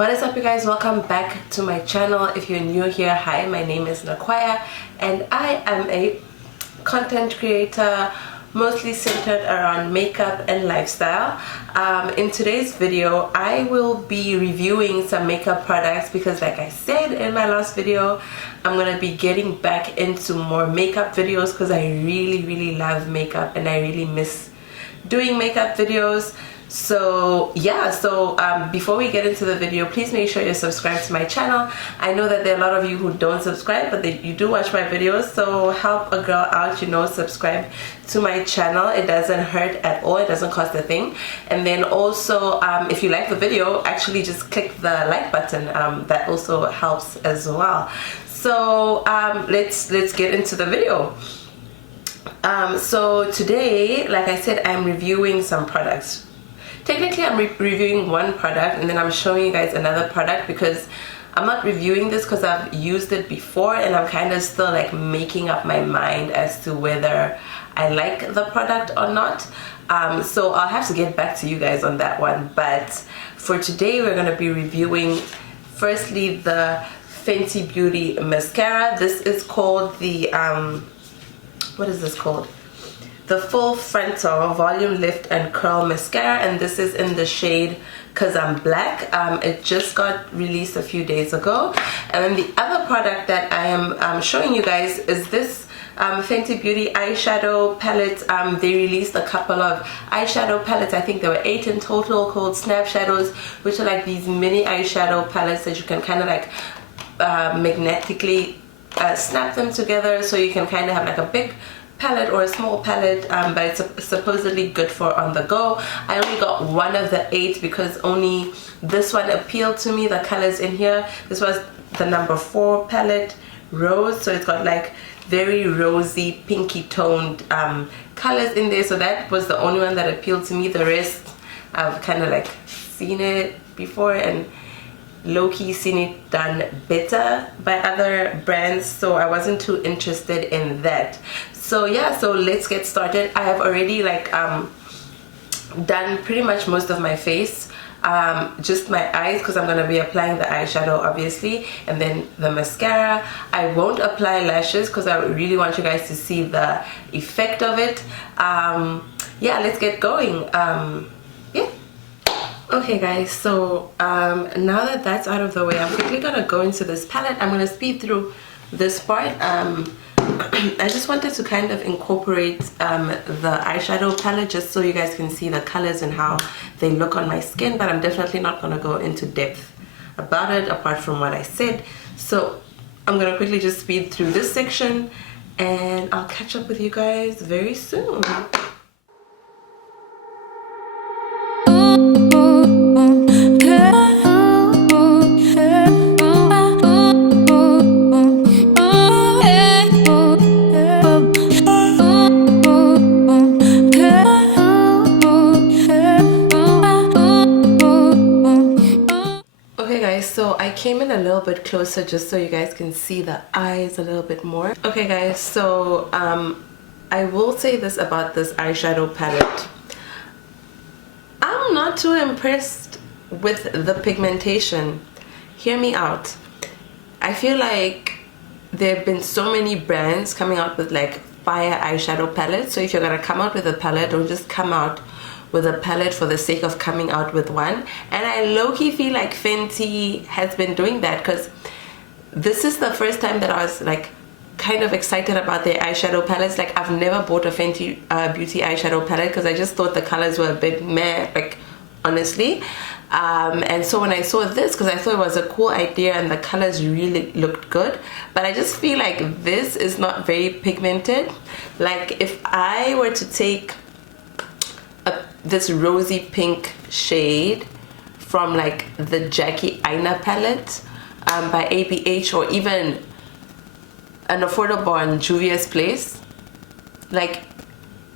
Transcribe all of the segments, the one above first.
What is up, you guys? Welcome back to my channel. If you're new here, hi, my name is Nekwaya and I am a content creator mostly centered around makeup and lifestyle. In today's video I will be reviewing some makeup products because, like I said in my last video, I'm gonna be getting back into more makeup videos because I really love makeup and I really miss doing makeup videos. So yeah, before we get into the video, please make sure you're subscribed to my channel. I know that there are a lot of you who don't subscribe, but you do watch my videos, so help a girl out, you know, subscribe to my channel. It doesn't hurt at all, it doesn't cost a thing. And then also if you like the video, actually just click the like button. That also helps as well. So let's get into the video. So today, like I said, I'm reviewing some products. Technically I'm reviewing one product and then I'm showing you guys another product because I'm not reviewing this because I've used it before and I'm kind of still like making up my mind as to whether I like the product or not. So I'll have to get back to you guys on that one. But for today we're going to be reviewing firstly the Fenty Beauty mascara. This is called the what is this called? The Full Frontal Volume Lift and Curl Mascara, and this is in the shade Cause I'm Black. It just got released a few days ago. And then the other product that I am showing you guys is this Fenty Beauty eyeshadow palette. They released a couple of eyeshadow palettes. I think there were 8 in total, called Snap Shadows, which are like these mini eyeshadow palettes that you can kind of like magnetically snap them together, so you can kind of have like a big palette or a small palette, but it's supposedly good for on the go. I only got one of the 8 because only this one appealed to me, the colors in here. This was the number 4 palette, Rose, so it's got like very rosy pinky toned colors in there, so that was the only one that appealed to me. The rest I've kind of like seen it before and low-key seen it done better by other brands, so I wasn't too interested in that. So yeah, so let's get started. I have already like done pretty much most of my face, just my eyes because I'm going to be applying the eyeshadow obviously, and then the mascara. I won't apply lashes because I really want you guys to see the effect of it. Yeah, let's get going. Yeah. Okay guys, so now that that's out of the way, I'm quickly gonna go into this palette. I'm gonna speed through this part. I just wanted to kind of incorporate the eyeshadow palette just so you guys can see the colors and how they look on my skin, but I'm definitely not gonna go into depth about it apart from what I said. So I'm gonna quickly just speed through this section and I'll catch up with you guys very soon. So I came in a little bit closer just so you guys can see the eyes a little bit more. Okay guys, so I will say this about this eyeshadow palette. I'm not too impressed with the pigmentation. Hear me out. I feel like there have been so many brands coming out with like fire eyeshadow palettes, so if you're gonna come out with a palette, don't just come out with a palette for the sake of coming out with one. And I low-key feel like Fenty has been doing that because this is the first time that I was like kind of excited about their eyeshadow palettes. Like I've never bought a Fenty Beauty eyeshadow palette because I just thought the colors were a bit meh, like honestly. And so when I saw this, because I thought it was a cool idea and the colors really looked good, but I just feel like this is not very pigmented. Like if I were to take this rosy pink shade from like the Jackie Aina palette by ABH, or even an affordable on Juvia's Place, like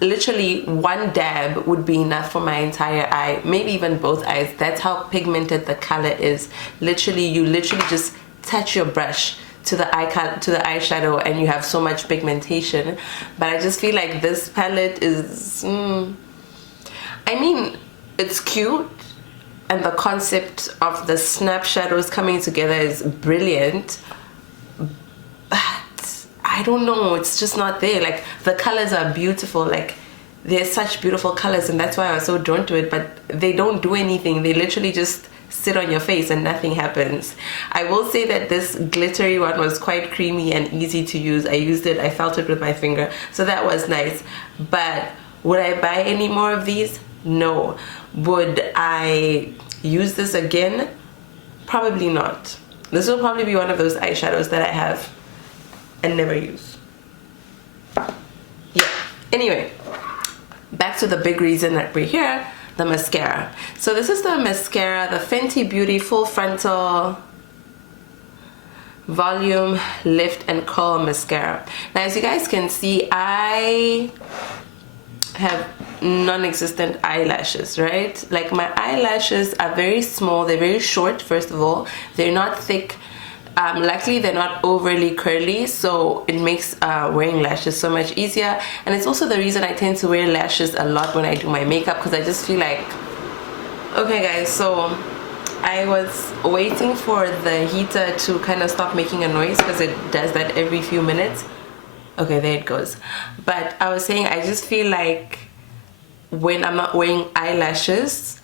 literally one dab would be enough for my entire eye, maybe even both eyes. That's how pigmented the color is. Literally, you literally just touch your brush to the eyeshadow and you have so much pigmentation. But I just feel like this palette is I mean, it's cute, and the concept of the snap shadows coming together is brilliant, but I don't know, it's just not there. Like, the colors are beautiful, like they're such beautiful colors, and that's why I was so drawn to it, but they don't do anything. They literally just sit on your face and nothing happens. I will say that this glittery one was quite creamy and easy to use. I used it, I felt it with my finger, so that was nice. But would I buy any more of these? No. Would I use this again? Probably not. This will probably be one of those eyeshadows that I have and never use. Yeah, anyway, back to the big reason that we're here, the mascara. So this is the mascara, the Fenty Beauty Full Frontal Volume Lift and Curl Mascara. Now, as you guys can see, I have non-existent eyelashes, right? Like, my eyelashes are very small, they're very short. First of all, they're not thick. Luckily they're not overly curly, so it makes wearing lashes so much easier. And it's also the reason I tend to wear lashes a lot when I do my makeup, because I just feel like, okay guys, so I was waiting for the heater to kind of stop making a noise, because it does that every few minutes. Okay, there it goes. But I was saying, I just feel like when I'm not wearing eyelashes,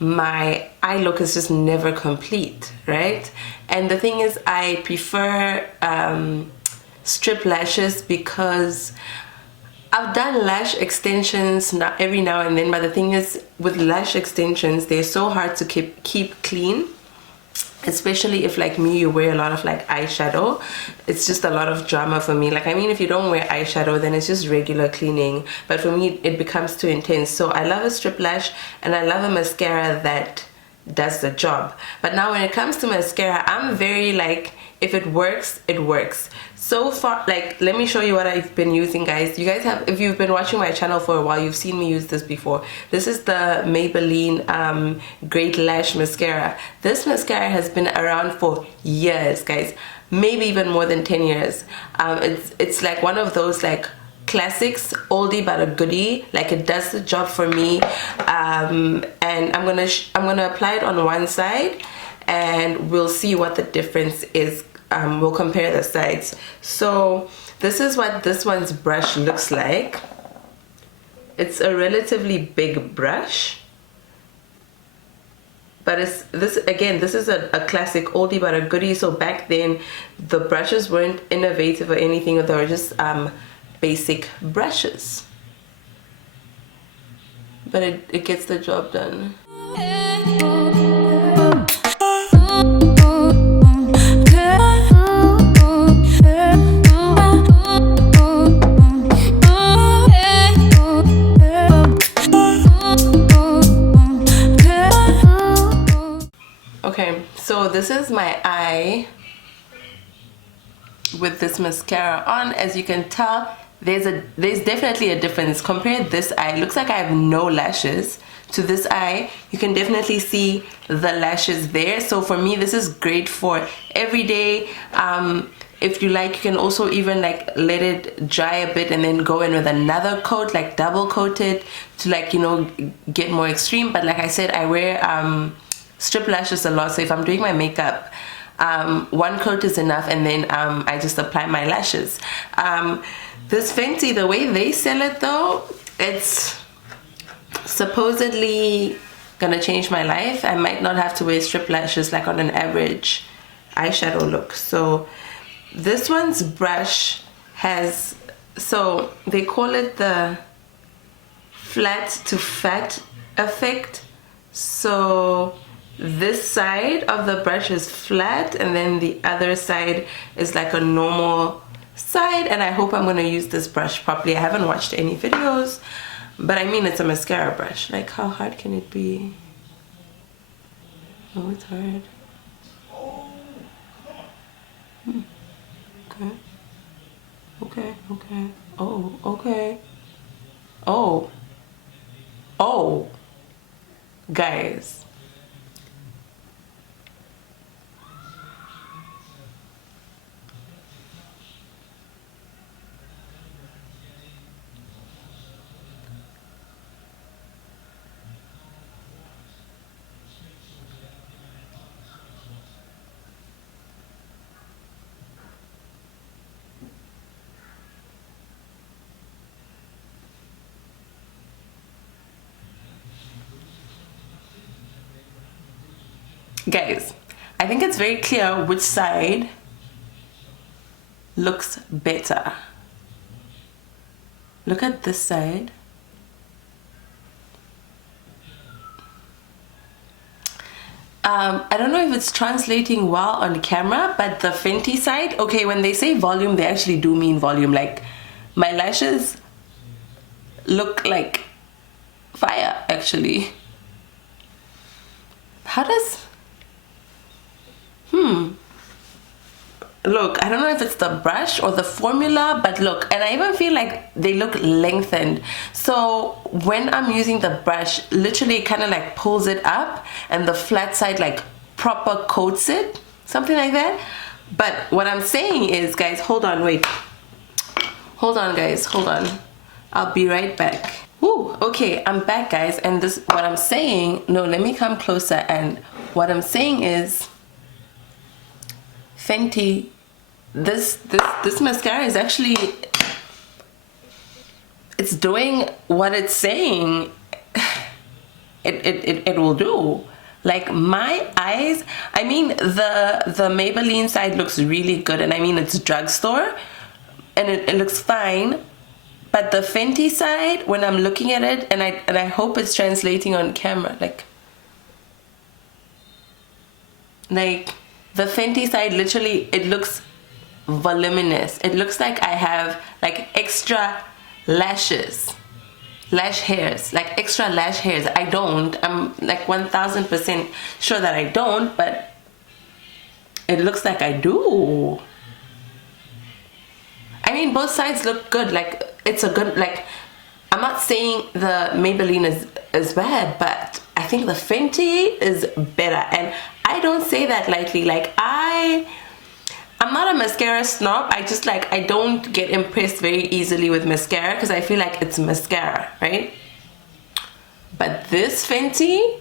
my eye look is just never complete, right? And the thing is, I prefer strip lashes, because I've done lash extensions every now and then, but the thing is, with lash extensions, they're so hard to keep clean, especially if, like me, you wear a lot of like eyeshadow. It's just a lot of drama for me. Like, I mean, if you don't wear eyeshadow, then it's just regular cleaning, but for me it becomes too intense. So I love a strip lash, and I love a mascara that does the job. But now when it comes to mascara, I'm very like, if it works, it works. So far, like, let me show you what I've been using, guys. You guys have, if you've been watching my channel for a while, you've seen me use this before. This is the Maybelline Great Lash Mascara. This mascara has been around for years, guys. Maybe even more than 10 years. It's like one of those like classics, oldie but a goodie. Like, it does the job for me. And I'm gonna apply it on one side, and we'll see what the difference is. We'll compare the sides. So this is what this one's brush looks like. It's a relatively big brush, but this is a classic oldie but a goodie. So back then the brushes weren't innovative or anything, they were just basic brushes, but it gets the job done. Okay, so this is my eye with this mascara on. As you can tell, there's definitely a difference. Compare this eye, it looks like I have no lashes, to this eye. You can definitely see the lashes there. So for me, this is great for every day. If you like, you can also even like let it dry a bit and then go in with another coat, like double coat it to, like, you know, get more extreme. But like I said, I wear strip lashes a lot, so if I'm doing my makeup, one coat is enough, and then I just apply my lashes. This Fenty, the way they sell it though, it's supposedly gonna change my life. I might not have to wear strip lashes like on an average eyeshadow look. So this one's brush has, so they call it the flat to fat effect. So this side of the brush is flat, and then the other side is like a normal side. And I hope I'm going to use this brush properly. I haven't watched any videos, but I mean, it's a mascara brush. Like, how hard can it be? Oh, it's hard. Okay. Okay, okay. Oh, okay. Oh. Oh. Guys. Guys, I think it's very clear which side looks better. Look at this side. I don't know if it's translating well on camera, but the Fenty side, okay, when they say volume, they actually do mean volume. Like, my lashes look like fire, actually. How does... Look, I don't know if it's the brush or the formula, but look, and I even feel like they look lengthened. So when I'm using the brush, literally it kind of like pulls it up, and the flat side like proper coats it, something like that. But what I'm saying is, guys, hold on, wait. Hold on, guys, hold on. I'll be right back. Woo, okay, I'm back, guys, and this, what I'm saying, no, let me come closer, and what I'm saying is, Fenty, this mascara is actually, it's doing what it's saying it will do. Like, my eyes, I mean, the Maybelline side looks really good, and I mean, it's drugstore, and it looks fine. But the Fenty side, when I'm looking at it, and I hope it's translating on camera, like the Fenty side, literally, it looks voluminous. It looks like I have like extra lashes, lash hairs, like extra lash hairs. I don't. I'm like 1000% sure that I don't, but it looks like I do. I mean, both sides look good. Like, it's a good, like, I'm not saying the Maybelline is bad, but I think the Fenty is better. And I don't say that lightly. Like, I'm not a mascara snob. I just, like, I don't get impressed very easily with mascara because I feel like it's mascara, right? But this Fenty,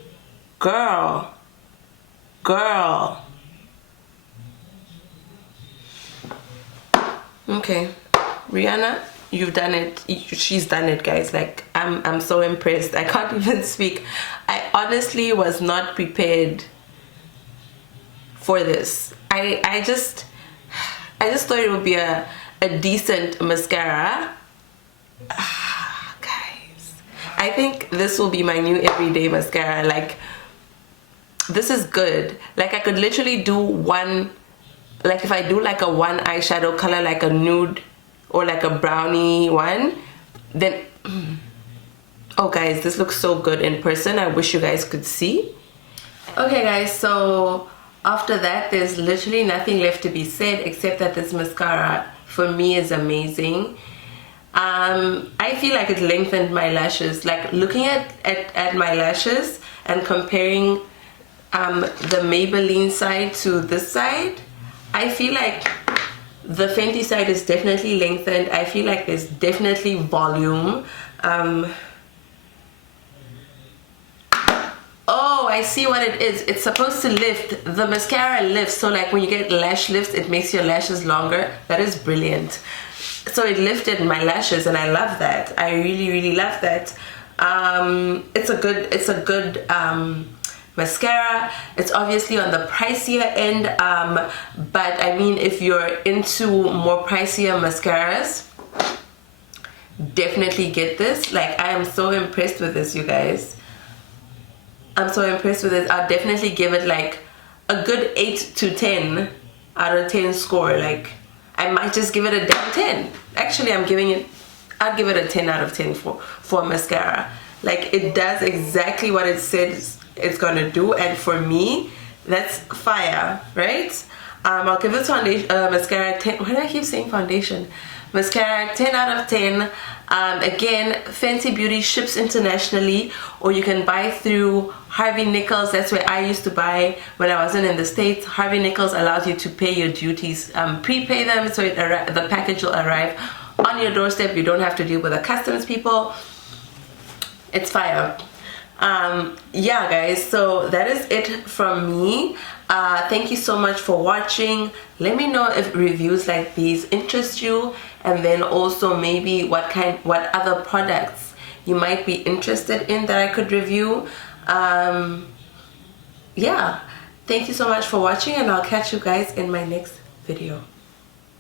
girl. Okay, Rihanna, you've done it. She's done it, guys. Like, I'm so impressed. I can't even speak. I honestly was not prepared for this. I just thought it would be a decent mascara. Guys, I think this will be my new everyday mascara. Like, this is good. Like, I could literally do one. Like, if I do like a one eyeshadow color, like a nude or like a brownie one, then oh guys, this looks so good in person. I wish you guys could see. Okay guys, so after that, there's literally nothing left to be said except that this mascara for me is amazing. I feel like it lengthened my lashes. Like, looking at my lashes and comparing the Maybelline side to this side, I feel like the Fenty side is definitely lengthened. I feel like there's definitely volume. Oh, I see what it is. It's supposed to lift. The mascara lifts. So, like, when you get lash lifts, it makes your lashes longer. That is brilliant. So it lifted my lashes, and I love that. I really love that. It's a good mascara. It's obviously on the pricier end, but I mean, if you're into more pricier mascaras, definitely get this. Like, I am so impressed with this, you guys. I'm so impressed with this. I'll definitely give it like a good 8 to 10 out of 10 score. Like, I might just give it a damn 10. Actually, I'd give it a 10 out of 10 for mascara. Like, it does exactly what it says it's gonna do, and for me, that's fire, right? I'll give this mascara 10. Why do I keep saying foundation? Mascara 10 out of 10. Again, Fenty Beauty ships internationally, or you can buy through Harvey Nichols. That's where I used to buy when I wasn't in the States. Harvey Nichols allows you to pay your duties, prepay them, so the package will arrive on your doorstep. You don't have to deal with the customs people. It's fire. Yeah guys, so that is it from me. Thank you so much for watching. Let me know if reviews like these interest you, and then also maybe what other products you might be interested in that I could review. Yeah, Thank you so much for watching, and I'll catch you guys in my next video.